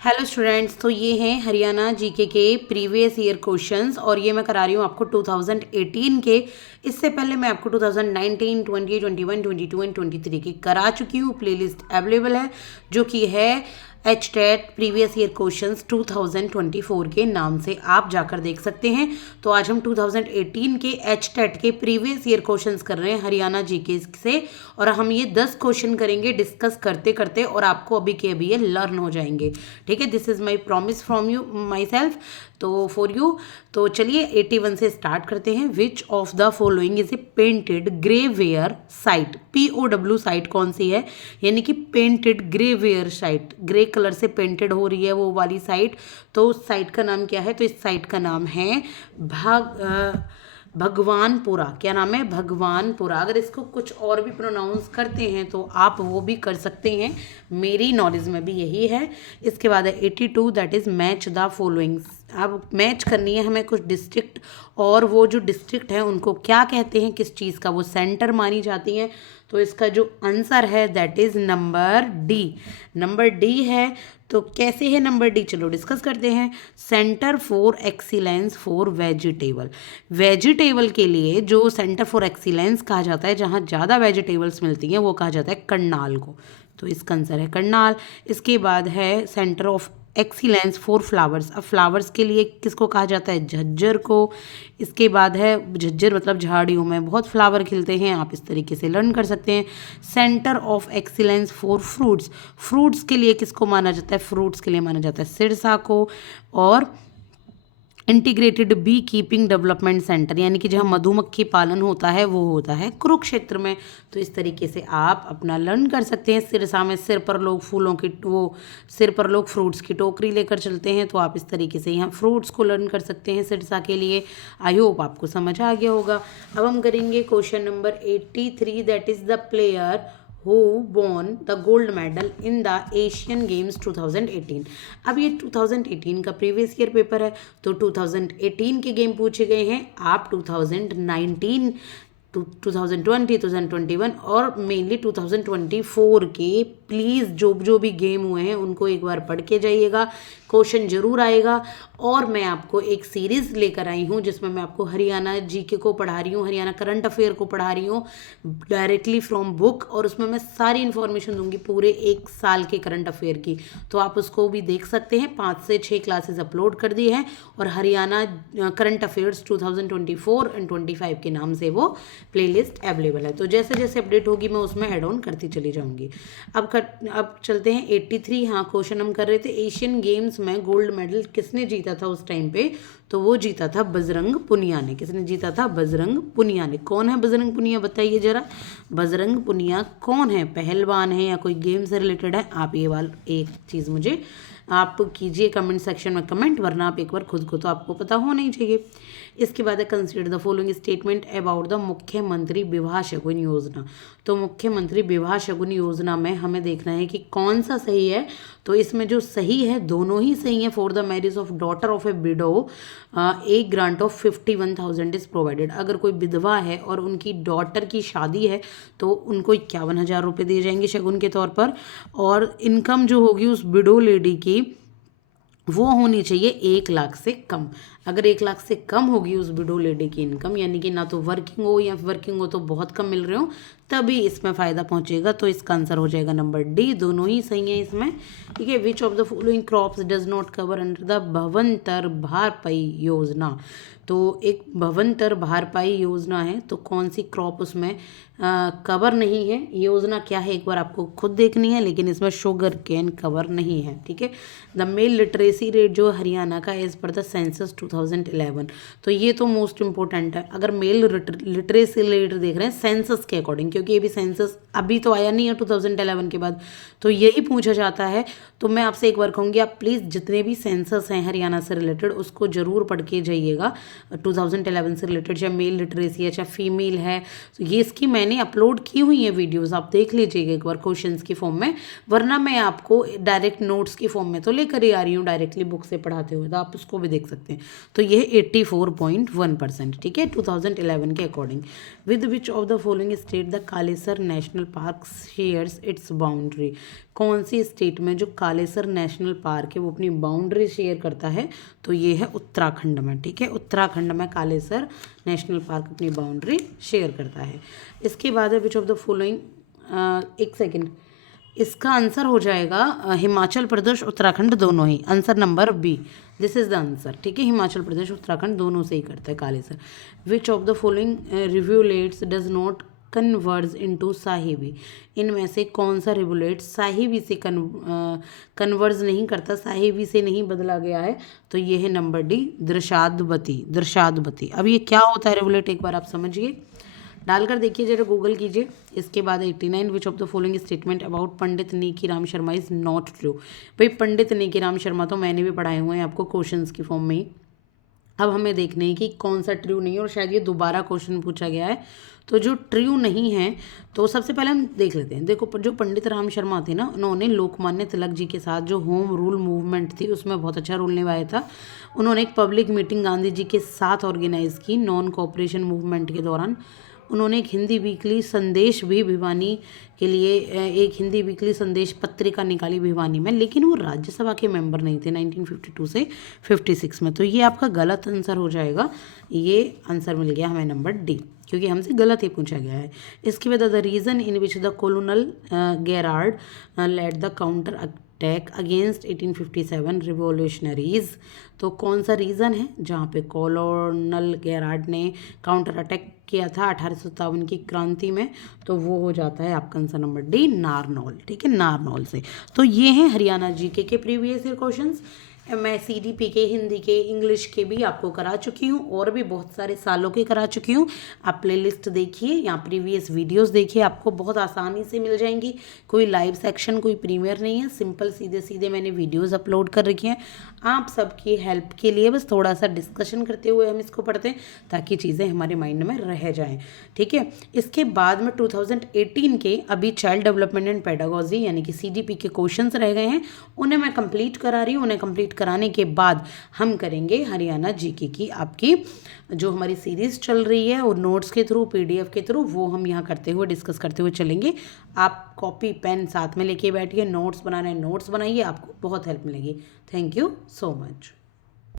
Hello students, तो ये हैं हरियाणा जीके के प्रीवियस ईयर क्वेश्चंस और ये मैं करा रही हूँ आपको 2018 के। इससे पहले मैं आपको 2019, 20, 21, 22 एंड 23 की करा चुकी हूँ। प्लेलिस्ट अवेलेबल है जो कि है H TET previous year questions 2024 के नाम से आप जाकर देख सकते हैं। तो आज हम 2018 के एच टेट के प्रीवियस ईयर क्वेश्चंस कर रहे हैं हरियाणा जीके से, और हम ये 10 क्वेश्चन करेंगे डिस्कस करते करते, और आपको अभी के अभी ये लर्न हो जाएंगे। ठीक है, this is my promise from you my self, तो फॉर यू। तो चलिए 81 से स्टार्ट करते हैं। विच of the following is a painted grey ware site. POW site कौन सी है, यानी कि painted grey ware site, grey colour से पेंटेड हो रही है वो वाली साइट। तो उस साइट का नाम क्या है? तो इस साइट का नाम है भगवानपुरा। क्या नाम है? भगवानपुरा। अगर इसको कुछ और भी प्रोनाउंस करते हैं तो आप वो भी कर सकते हैं, मेरी नॉलेज में भी यही है। इसके बाद है 82, that is match the followings. अब मैच करनी है हमें कुछ डिस्ट्रिक्ट, और वो जो डिस्ट्रिक्ट है उनको क्या कहते हैं, किस चीज़ का वो सेंटर मानी जाती हैं। तो इसका जो आंसर है that is number D. Number D है। तो कैसे है नंबर डी, चलो डिस्कस करते हैं। Centre for excellence for vegetable. Vegetable के लिए जो सेंटर फॉर एक्सीलेंस कहा जाता है, जहाँ ज़्यादा वेजिटेबल्स मिलती हैं, वो कहा जाता है करनाल को। तो इसका आंसर है करनाल। इसके बाद है centre of excellence for flowers. अब फ्लावर्स के लिए किसको कहा जाता है? झज्जर को। इसके बाद है झज्जर मतलब झाड़ियों में बहुत फ्लावर खिलते हैं, आप इस तरीके से लर्न कर सकते हैं। Centre of excellence for fruits. Fruits के लिए किसको माना जाता है? फ्रूट्स के लिए माना जाता है सिरसा को। और integrated bee keeping development centre, यानी कि जहाँ मधुमक्खी पालन होता है वो होता है कुरुक्षेत्र में। तो इस तरीके से आप अपना लर्न कर सकते हैं। सिरसा में सिर पर लोग फूलों की वो सिर पर लोग फ्रूट्स की टोकरी लेकर चलते हैं, तो आप इस तरीके से यहाँ फ्रूट्स को लर्न कर सकते हैं सिरसा के लिए। आई होप आपको समझ आ गया होगा। अब हम करेंगे question number 83, that is the player who won the gold medal in the Asian Games 2018। अब ये 2018 का प्रीवियस ईयर पेपर है, तो 2018 के गेम पूछे गए हैं। आप 2019, 2020, 2021 और मेनली 2024 के प्लीज़ जो जो भी गेम हुए हैं उनको एक बार पढ़ के जाइएगा, क्वेश्चन जरूर आएगा। और मैं आपको एक सीरीज़ लेकर आई हूँ जिसमें मैं आपको हरियाणा जीके को पढ़ा रही हूँ, हरियाणा करंट अफेयर को पढ़ा रही हूँ डायरेक्टली फ्रॉम बुक, और उसमें मैं सारी इन्फॉर्मेशन दूंगी पूरे एक साल के करंट अफेयर की। तो आप उसको भी देख सकते हैं। 5 से 6 क्लासेस अपलोड कर दी हैं, और हरियाणा करंट अफेयर्स 2024 एंड 25 के नाम से वो प्लेलिस्ट अवेलेबल है। तो जैसे जैसे अपडेट होगी मैं उसमें ऐड ऑन करती चली जाऊंगी। अब चलते हैं 83। हाँ, क्वेश्चन हम कर रहे थे एशियन गेम्स में गोल्ड मेडल किसने जीता था उस टाइम पे। तो वो जीता था बजरंग पुनिया ने। किसने जीता था? बजरंग पुनिया ने। कौन है बजरंग पुनिया, बताइए जरा। बजरंग पुनिया कौन है? पहलवान है या कोई गेम से रिलेटेड है? आप ये वाला एक चीज़ मुझे आप कीजिए कमेंट सेक्शन में कमेंट, वरना आप एक बार खुद को तो आपको पता होना ही चाहिए। इसके बाद है consider the following statement about the मुख्यमंत्री विवाह शगुन योजना। तो मुख्यमंत्री विवाह शगुन योजना में हमें देखना है कि कौन सा सही है। तो इसमें जो सही है, दोनों ही सही है। For the marriage of daughter of A window A grant of 51,000 is provided. अगर कोई विधवा है और उनकी डॉटर की शादी है तो उनको 51,000 रुपये दिए जाएंगे शगुन के तौर पर। और इनकम जो होगी उस विडो लेडी की वो होनी चाहिए 1 लाख से कम। अगर 1 लाख से कम होगी उस विडो लेडी की इनकम, यानी कि ना तो वर्किंग हो या वर्किंग हो तो बहुत कम मिल रहे हो, तभी इसमें फ़ायदा पहुंचेगा। तो इसका आंसर हो जाएगा नंबर डी। दोनों ही सही है इसमें। ठीक है। Which of the following crops does not cover under the Bhavantar Bharpai Yojana. तो एक भवंतर भारपाई योजना है, तो कौन सी क्रॉप उसमें कवर नहीं है? योजना क्या है एक बार आपको खुद देखनी है, लेकिन इसमें शुगर केन कवर नहीं है। ठीक है। द मेल लिटरेसी रेट जो हरियाणा का एज पर द सेंसस 2011। तो ये तो मोस्ट इंपॉर्टेंट है। अगर मेल लिटरेसी रेट देख रहे हैं सेंसस के अकॉर्डिंग, क्योंकि ये भी सेंसस अभी तो आया नहीं है 2011 के बाद, तो यही पूछा जाता है। तो मैं आपसे एक बार कहूँगी, आप प्लीज़ जितने भी सेंसस हैं हरियाणा से रिलेटेड उसको ज़रूर पढ़ के जाइएगा 2011 से रिलेटेड, चाहे मेल लिटरेसी है चाहे फीमेल है। तो ये इसकी मैंने अपलोड की हुई है वीडियोस, आप देख लीजिएगा एक बार क्वेश्चंस की फॉर्म में, वरना मैं आपको डायरेक्ट नोट्स की फॉर्म में तो लेकर ही आ रही हूँ डायरेक्टली बुक से पढ़ाते हुए, तो आप उसको भी देख सकते हैं। तो ये 84.1%। ठीक है, 2011 के according. With which of the following state the Kalesar national park shares it's boundary? कौन सी स्टेट में जो कालेसर नेशनल पार्क है वो अपनी बाउंड्री शेयर करता है? तो ये है उत्तराखंड में। ठीक है, उत्तराखंड में कालेसर नेशनल पार्क अपनी बाउंड्री शेयर करता है। इसके बाद है विच ऑफ द फॉलोइंग, एक सेकेंड, इसका आंसर हो जाएगा हिमाचल प्रदेश उत्तराखंड दोनों ही। Answer number B, this is the answer. ठीक है, हिमाचल प्रदेश उत्तराखंड दोनों से ही करता है Kalesar. Which of the following rivulets does not converge into Sahibi? इनमें से कौन सा रिवुलेट साहिबी से कन्वर्ज नहीं करता, साहिबी से नहीं बदला गया है? तो ये है नंबर डी, दृशाद्वती। दृशाद्वती। अब ये क्या होता है रिवुलेट, एक बार आप समझिए, डालकर देखिए जरा, गूगल कीजिए। इसके बाद 89, विच of the following statement about Pandit Nekiram Sharma is not true? भाई पंडित नेकीराम शर्मा तो मैंने भी पढ़ाए हुए हैं आपको क्वेश्चंस की फॉर्म में ही। अब हमें देखना है कि कौन सा ट्रू नहीं है, और शायद ये दोबारा क्वेश्चन पूछा गया है। तो जो ट्रू नहीं है, तो सबसे पहले हम देख लेते हैं। देखो, जो पंडित राम शर्मा थे ना, उन्होंने लोकमान्य तिलक जी के साथ जो होम रूल मूवमेंट थी उसमें बहुत अच्छा रोल निभाया था। उन्होंने एक पब्लिक मीटिंग गांधी जी के साथ ऑर्गेनाइज की नॉन कोऑपरेशन मूवमेंट के दौरान। उन्होंने एक हिंदी वीकली संदेश भी भिवानी के लिए, एक हिंदी वीकली संदेश पत्रिका निकाली भिवानी में, लेकिन वो राज्यसभा के मेंबर नहीं थे 1952 से 56 में। तो ये आपका गलत आंसर हो जाएगा। ये आंसर मिल गया हमें नंबर डी, क्योंकि हमसे गलत ही पूछा गया है। इसके बाद the reason in which the colonel Gerard led the counter attack against 1857 revolutionaries? तो कौन सा रीज़न है जहाँ पे कोलोनल गेरार्ड ने काउंटर अटैक किया था 1857 की क्रांति में? तो वो हो जाता है आपका आंसर नंबर डी, नारनौल। ठीक है, नारनौल से। तो ये हैं हरियाणा जीके के प्रीवियस ईयर क्वेश्चंस। मैं सीडीपी के, हिंदी के, इंग्लिश के भी आपको करा चुकी हूँ, और भी बहुत सारे सालों के करा चुकी हूँ। आप प्लेलिस्ट देखिए या प्रीवियस वीडियोस देखिए, आपको बहुत आसानी से मिल जाएंगी। कोई लाइव सेक्शन, कोई प्रीमियर नहीं है, सिंपल सीधे सीधे मैंने वीडियोस अपलोड कर रखी हैं। आप सबकी हेल्प के लिए बस थोड़ा सा डिस्कशन करते हुए हम इसको पढ़ते हैं, ताकि चीज़ें हमारे माइंड में रह जाएँ। ठीक है, इसके बाद में 2018 के अभी चाइल्ड डेवलपमेंट एंड पेडागोजी यानी कि सीडीपी के क्वेश्चंस रह गए हैं, उन्हें मैं कंप्लीट करा रही हूँ। उन्हें कंप्लीट कराने के बाद हम करेंगे हरियाणा जीके की आपकी जो हमारी सीरीज़ चल रही है, और नोट्स के थ्रू, पीडीएफ के थ्रू, वो हम यहाँ करते हुए, डिस्कस करते हुए चलेंगे। आप कॉपी पेन साथ में लेके बैठिए, नोट्स बनाने नोट्स बनाइए, आपको बहुत हेल्प मिलेगी। Thank you so much.